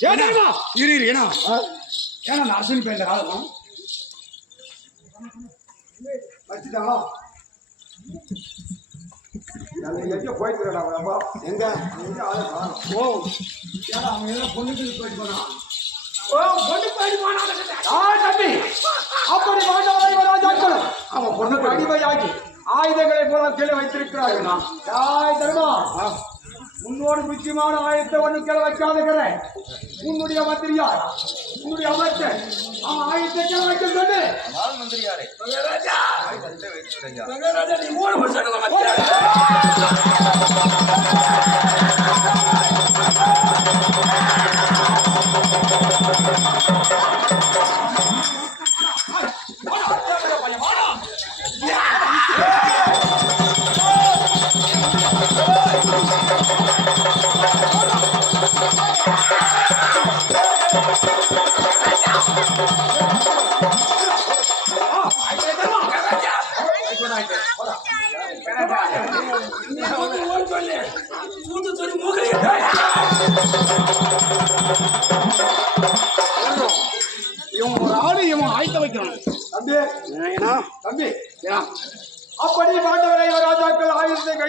ஏன் தெரியுமா இரு இரு ஏன்னா ஏன்னா நான் அஸ்வின் பேர் காலம் வச்சுட்டாங்களா? எங்க போயிட்டு அப்பா. எங்க? எங்க. ஓ. ஏன்னா எல்லாம் பொண்ணுக்கு போயிட்டு போனான் ஓ பொண்ணு போயிட்டு போனான் ஆ தம்பி. அப்படி மாட்டாவை ராஜாக்கள். அவன் பொண்ணுக்கு அடிமையாகி ஆயுதங்களை போல கீழே வைத்திருக்கிறார்கள் யாய் தருமா உன்னோடு முக்கியமான ஆயுதத்தை ஒண்ணு கீழே வைக்காதுங்கிறேன் உன்னுடைய மந்திரியார் உன்னுடைய அமைச்சர் அவன் ஆயுதத்தை கீழே வைக்க சொல்லு. மந்திரியாரே? மகாராஜா நீ மூணு வருஷம்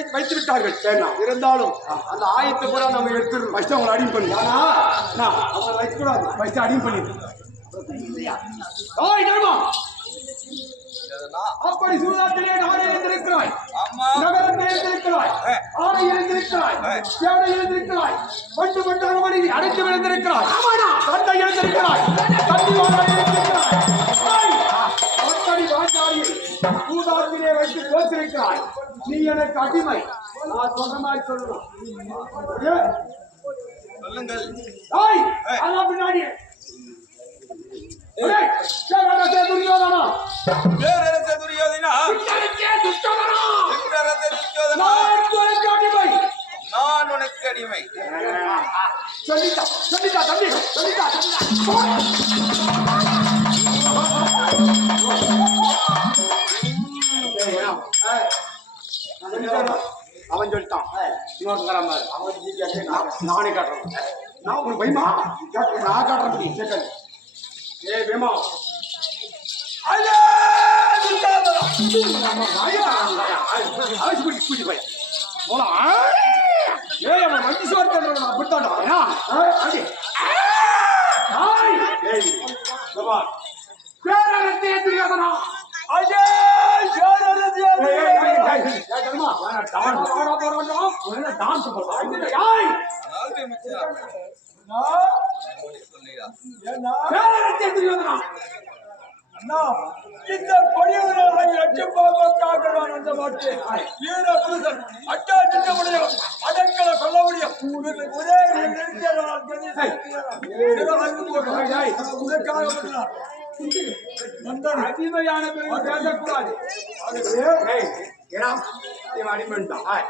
ஆயுதத்தை வை- வைத்து விட்டார்கள் சரிண்ணா இருந்தாலும் அந்த ஆயுதத்தை பூரா நம்ம எடுத்துருவோம் ஃபர்ஸ்ட் அவங்களை அடிமை பண்ணி ஆனா நான் அவங்களை வைக்கக்கூடாது. ஃபர்ஸ்ட் அடிமை பண்ணி ஆய் தர்மா இதனா அப்படி சூதாட்டிலே நாடு இருந்திருக்கிறாய் நகரத்தில் இருந்திருக்கிறாய் ஆணை இருந்திருக்கிறாய் சேனை இருந்திருக்கிறாய் பண்டு பண்டான மணி அடைத்து விழுந்திருக்கிறாய். தந்தை இருந்திருக்கிறாய் தந்தி இருந்திருக்கிறாய்! அப்படி வாஞ்சாடியில் சூதாட்டிலே வைத்து தோற்றிருக்கிறாய். நீ எனக்கு அடிமை. நான் சொந்தமாய் சொல்லணும். சொல்லுங்கள். பின்னாடி. பேரரச துரியோதனா நான்? உனக்கு அடிமை. சொல்லிட்டா சொல்லிட்டா தம்பி சொல்லிட்டா சொல்லிட்டா. அவன் சொல்லிட்டான். இன்னொரு தரம் பாரு. நான் காட்டுறேன். நான் உங்களுக்கு பயமா? நான் காட்டுறேன் செகண்ட் ஏ வேமா. ஏய் அவன் வண்டி சோறு தந்துடுறான் அப்படித்தான்டா ஏன்னா அடி ஆய் ஏய் சபா பேரரசே துரியோதனா அஜே பேரரசே அதாவது மிச்சம் சொல்லியா இந்த பொடியவர்களை லட்சமாக காக்கிறான் அந்த மாட்டு. வீர புருஷன் அட்டா சின்னமுடைய அடக்கல சொல்ல முடியும். ஒரே நிறுத்தியதால் கதி உனக்காக வந்தார் வந்தார்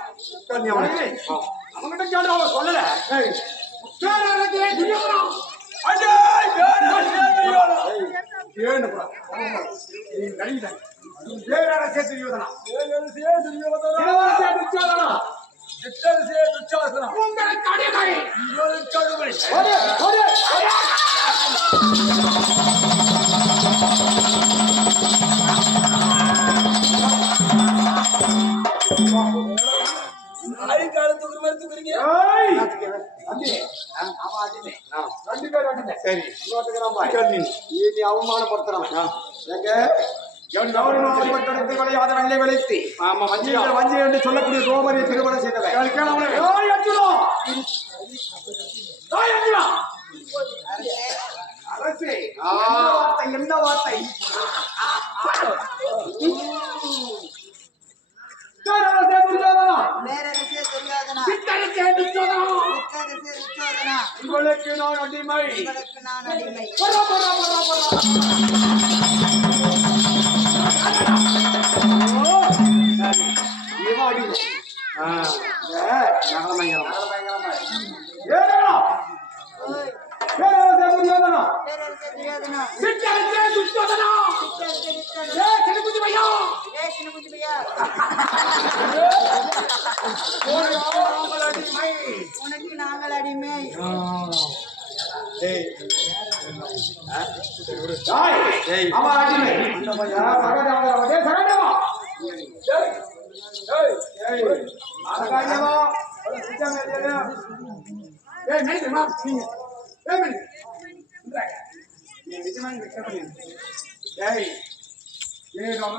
அடிமையான பிறகு பேசக்கூடாது அவன்கிட்ட கேட்டு அவன் சொல்லல. பேரரசே துரியோதனா ஏங்க? எவன் கௌரவமானப்பட்டவனுக்கு விளையாத வெள்ளை விளைத்து. ஆமா நீங்கள் வஞ்சி என்று சொல்லக்கூடிய சோமரியை திருமணம் செய்தவன். அரசே, வார்த்தை, என்ன வார்த்தை? உங்களுக்கு நான் அடிமை. துரியோதனா! பேரரசே துரியோதனா சித்தரசே பையா! ஏ பையா நாங்கள் அடிமை. உனக்கு நாங்கள் அடிமை அவன் அடிமை ஏய், நீங்க ஏய் நீ நிஜமா இங்க கேப்பீங்க ஏய் ஏய் ராம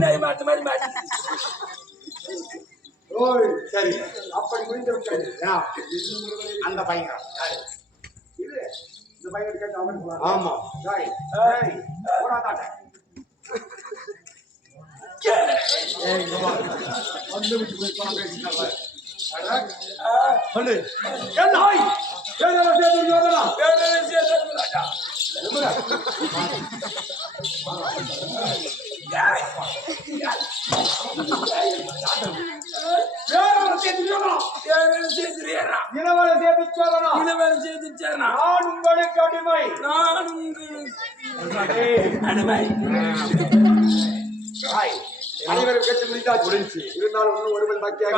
இது மாட்டு மாதிரி மாட்டு. ஓய் சரி அப்படி முடிந்து விட்டது அந்த பையன் இது இந்த பையன் கேட்டு அவன். ஆமா டேய், டேய், போடா தாட்ட. ஏய். வந்து விட்டு போய் பணம் பேசிட்டாங்க. சொல்லு நாய்? சேர்த்து சேர்த்து. நான் உங்களுக்கு அடிமை நான் உங்களுக்கு அடிமை. அனைவரும் கேட்டு முடிந்தாச்சு முடிஞ்சு இருந்தாலும் ஒருவன் பாக்கியாக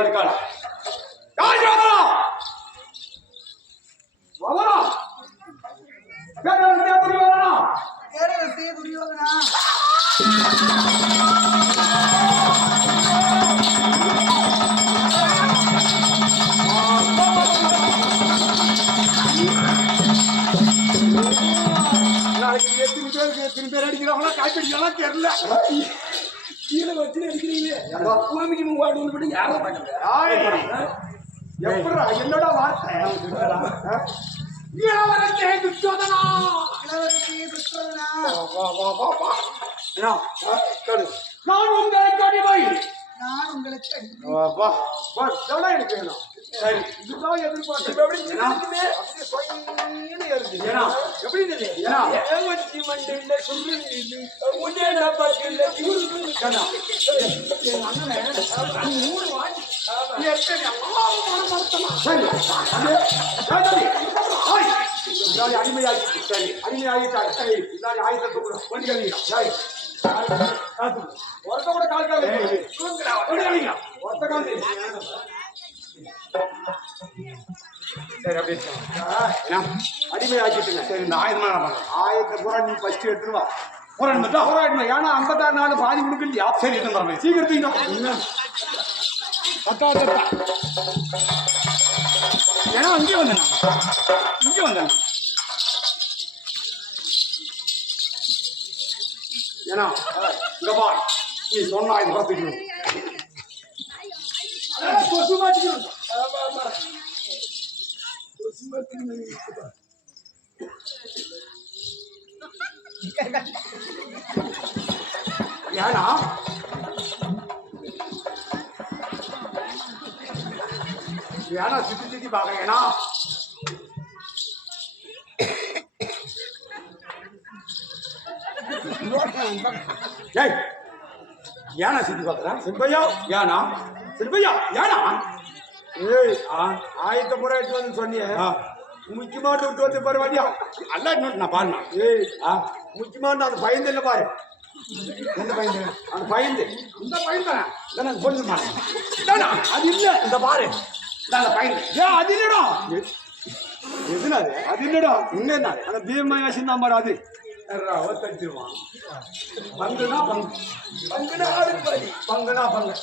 ராஜாதா வவரா வேற ஒரு சேர்த்து துரியோதனா. துரியோதனா நாளைக்கு எத்தனை பேருக்கு எத்தனை பேர் அடிக்கிறாங்களோ காய்ச்சடிக்கலாம் தெரியல. கீழே வச்சு அடிக்கிறீங்க பூமிக்கு வாடி ஒன்று போட்டு யாரும் எப்படா? என்னடா வார்த்தை? இளவரசே துச்சோதனா இளவரசே துரியோதனா வா வா வா வா நான் உங்களுக்கு அடிமை நான் உங்களுக்கு அடிமை. வா, வா வா, இதெல்லாம் எனக்கு வேணும். சரி. இதுதான் எதிர்பார்த்தேன் இப்ப எப்படி? அப்படியே சொயின்னு ஏறுது. ஏன்னா எப்படி உன்னே நான் பார்க்கல. அண்ணனை மூணு எத்தனை சரி. இதாலி அடிமையாகி சரி அடிமையாகிட்டாங்க சரி. இதாலி ஆயுதத்தை கூப்பிடும் கொஞ்சம் சரி ஒருத்த கூட கால் கால். ஒருத்த கால். சரி அப்படி அடிமையாக்கிட்டுங்க. சரி இந்த ஆயுதமா ஆயிரத்தை பூரா நீ ஃபர்ஸ்ட் எடுத்துட்டு வா. போராட்டம் மட்டும் போராடணும் ஏன்னா ஐம்பத்தாறு நாள் பாதி கொடுக்கலையா சரி எடுத்து வரேன் சீக்கிரம் தூக்கிடும் தத்தா தத்தா ஏன்னா இங்கே வந்தேன் இங்கே வந்தேன் ஏன்னா இங்க பா நீ சொன்னா இது பார்த்துக்கணும் கொசு மாட்டிக்கணும் ஏன்னா ஏன்னா சுத்தி சுத்தி ஏய் ஏன்னா சுத்தி பார்க்கறேன் சிம்பையா ஏன்னா சிம்பையா ஏன்னா ஏய் ஆ ஆயிரத்தை பூரா எடுத்து வந்து சொன்னியே ஆ முக்கியமாட்டு விட்டு வந்து பரவாயில்லையா அல்ல இன்னொரு நான் பாருண்ணா ஏய் ஆ முக்கியமான அந்த பயந்து இல்லை பாரு எந்த பையன் அந்த பயந்து இந்த பையன் தானே இதை சொல்லுமா அது இல்ல இந்த பாரு ஏன் அது இல்லடா எதுனா அது? அது இல்லடா உங்க என்ன? அந்த பீமயாசி நம்பர் அது. அவத்தடிச்சிருவான் பங்குனா பங்கு. பங்குனா பங்குனா பங்கு.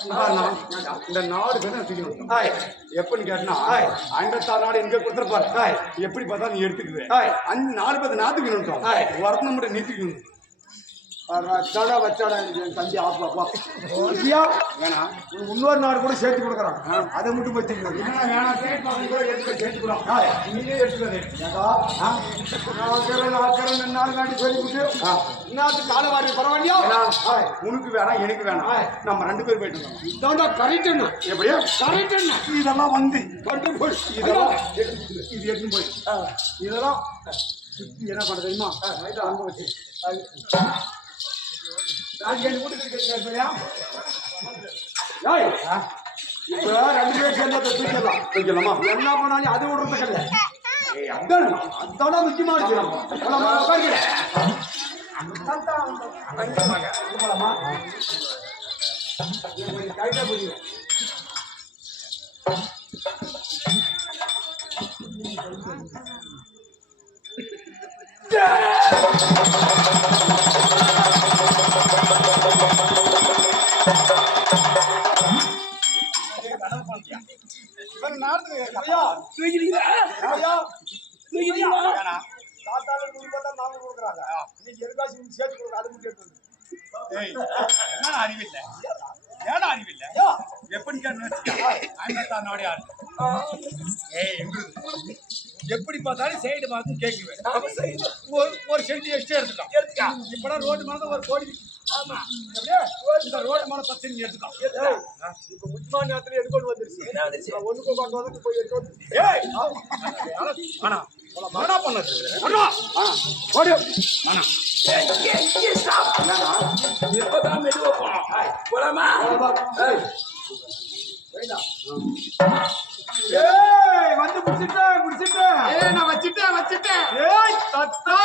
இந்த நாடு பேரும் தூக்கணும் ஆய். எப்படின்னு கேட்டனா ஆய். ஐம்பத்தாறு நாடு எங்க கொடுத்துருப்பாரு? ஆய். எப்படி பார்த்தா நீ எடுத்துக்குவேன் ஆய். அஞ்சு நாலு நாத்துக்கு வேணும் ஆய். வரணும் மட்டும் வச்சாடா வச்சாடா என் தம்பி ஆப்பா ஐயா வேணாம் இன்னொரு நாடு கூட சேர்த்து கொடுக்குறான். அதை மட்டும் வச்சுக்கணும். என்ன வேணாம் சேர்த்து பசங்க கூட எடுத்துக்க சேர்த்துக்கிறோம் ஆய் நீங்களே எடுத்துக்காது ஏதா நாலு நாலு நாலு நாட்டி சொல்லி விட்டு. இன்னத்துக்கு காலை வாரி பரவாயில்லையா. உனக்கு வேணாம் எனக்கு வேணாம். நம்ம ரெண்டு பேரும் போயிட்டு இதாண்டா கரெக்ட் என்ன எப்படியா? கரெக்ட் என்ன இதெல்லாம் வந்து. போய். இதெல்லாம் இது எடுத்து போய். இதெல்லாம் என்ன பண்ண தெரியுமா? அங்க வச்சு. ராஜ்கேட் வீட்டுக்கு கேட்கிறேன் ஏய், இப்ப ரெண்டு பேரும் சேர்ந்து அதை தூக்கிடலாம். தூக்கிடலாமா? என்ன பண்ணாலும் அது விடுறதுக்கு இல்ல. ஏய், அதான் அதான முக்கியமா இருக்கு. போலாமா? உட்காருங்க. போலாமா? உங்களுக்கு கைட்டா புரியும். இவன் ஐயா, தூக்கிறீங்களா தாத்தால நூறு ரூபாய் தான் மாமி கொடுக்குறாங்க. இன்னைக்கு எதுக்காச்சும் நீ சேர்த்து கொடுக்க, அது மட்டும் எடுத்து வந்து. ஏய், என்ன அறிவில்லை? ஏடா அறிவில்லை? ஐயா, எப்படி ஆள். ஏய் எப்படி பார்த்தாலும் சைடு பார்த்து கேட்குவேன் ஒரு ஒரு சென்ட் எக்ஸ்ட்ரா எடுத்துக்கலாம் எடுத்துக்கா இப்பதான் ரோடு மேல ஒரு கோடி. ஆமா ரோடு மேல பத்து எடுத்துக்கலாம் ஏய், இப்ப முக்கியமான நேரத்துல எடுக்கொண்டு வந்துருச்சு. என்ன வந்துச்சு நான் ஒண்ணுக்கு கொண்டு வந்து போய் எடுத்து வந்து ஏய் ஆனா மனா பண்ணது அண்ணா ஓடு. இப்பதான் மெதுவா போனோம். போலாமா? ஏய், வந்து முடிச்சிட்டேன், முடிச்சிட்டேன். ஏய் நான் வச்சிட்டேன் வச்சிட்டேன் ஏய், தத்தா,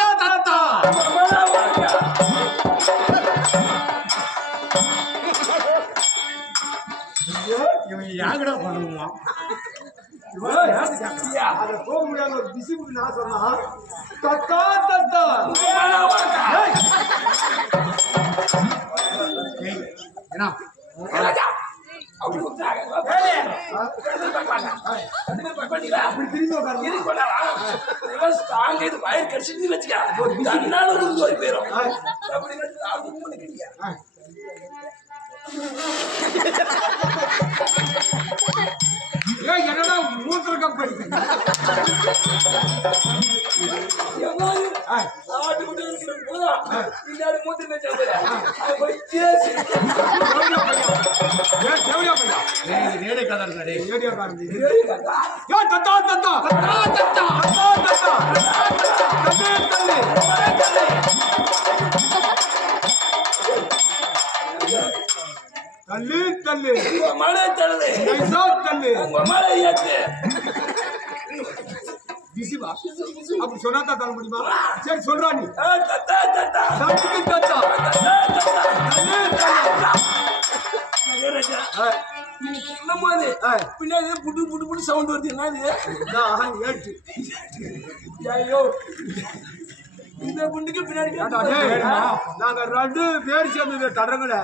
கொண்டாடா. இவன் strong ஆ இது வயிறு கடிச்சிட்டு வச்சுக்க. தன்னால உருந்து போய் போயிரும். அப்படி என்னடா மூத்திர கம்பெனி எவ்வளவு ஏய், ஆட்டுக்குட்டி இருக்கிற போதா, பின்னாடி மூத்திர வச்சாங்க. அவன் போய் தேய்ச்சி. தேவடியா பையா. ஏய், தேவடியா தள்ள முடியுமா சரி சொல்றா நீ. நீங்க சொல்லும்போது ஏய், பின்னாடி புட்டு புட்டு புட்டு சவுண்ட் வருது. என்னது. ஐயோ. இந்த குண்டுக்கு பின்னாடி நாங்க ரெண்டு பேர் சேர்ந்து தடங்கல.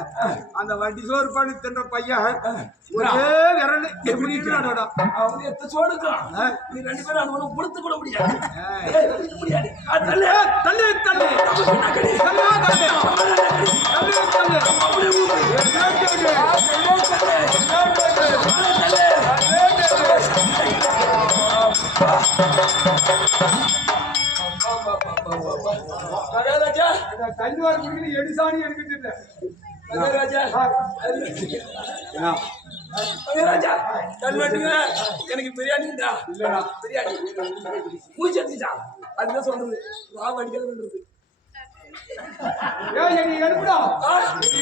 அந்த வண்டி சோறு பண்ணி தின்ற பையன் ஒரே விரல் எப்படி இருக்கிறாடா அவன் எத்த சோடுக்கான் ஆ. நீ ரெண்டு பேரும் அது ஒண்ணு புடுத்து கூட முடியாது. முடியாது. ஆ, தள்ளு. தள்ளு தள்ளு. பின்னாடி. தள்ளு. தள்ளு தள்ளு தள்ளு. கல்வார் குடிக்கிற எடிசாணி? மகாராஜா கல்வெட்டுங்க எனக்கு பிரியாணி தான் இல்லடா. பிரியாணி மூச்சு எடுத்துச்சா அதுதான் சொல்றது ராவ அடிக்கிறதுன்றது எழுப்புடா.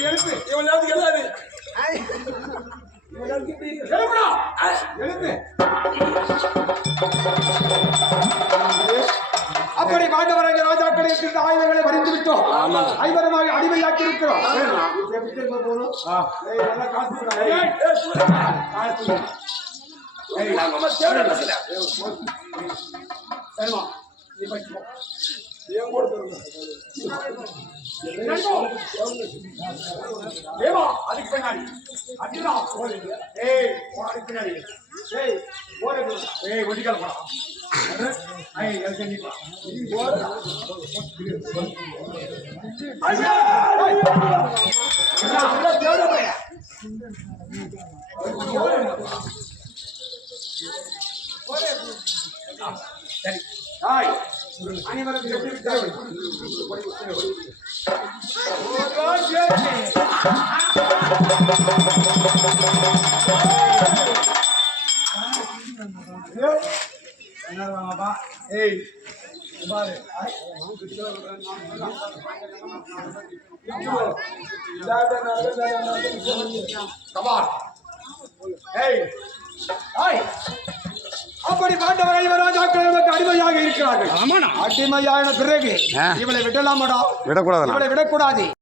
எழுப்பு. இவன் நேரத்துக்கு எல்லாரு. எழுப்புடா. எழுப்பு. அப்படி பாண்டவராக ராஜாக்களை இருக்கின்ற ஆயுதங்களை வரிந்து விட்டோம் ஐவரமாக அடிமையாக்கி இருக்கிறோம் அதுக்கு பின்னாடி. அதுதான். ஏய், அதுக்கு பின்னாடி. ஏய், இது. ஏய், ஒட்டிக்கால போடா. சரி. அனைவரும் இருக்கிறார்கள்? ஒரு சேர்த்து. ஏய், என்ன வாங்கப்பா? ஏய், பாரு. அப்படி பாண்டவரை யுவராஜாக்கள் நமக்கு அடிமையாக இருக்கிறார்கள் அடிமையான பிறகு. இவளை விடலாமடா விடக்கூடாதுண்ணா இவளை விடக்கூடாது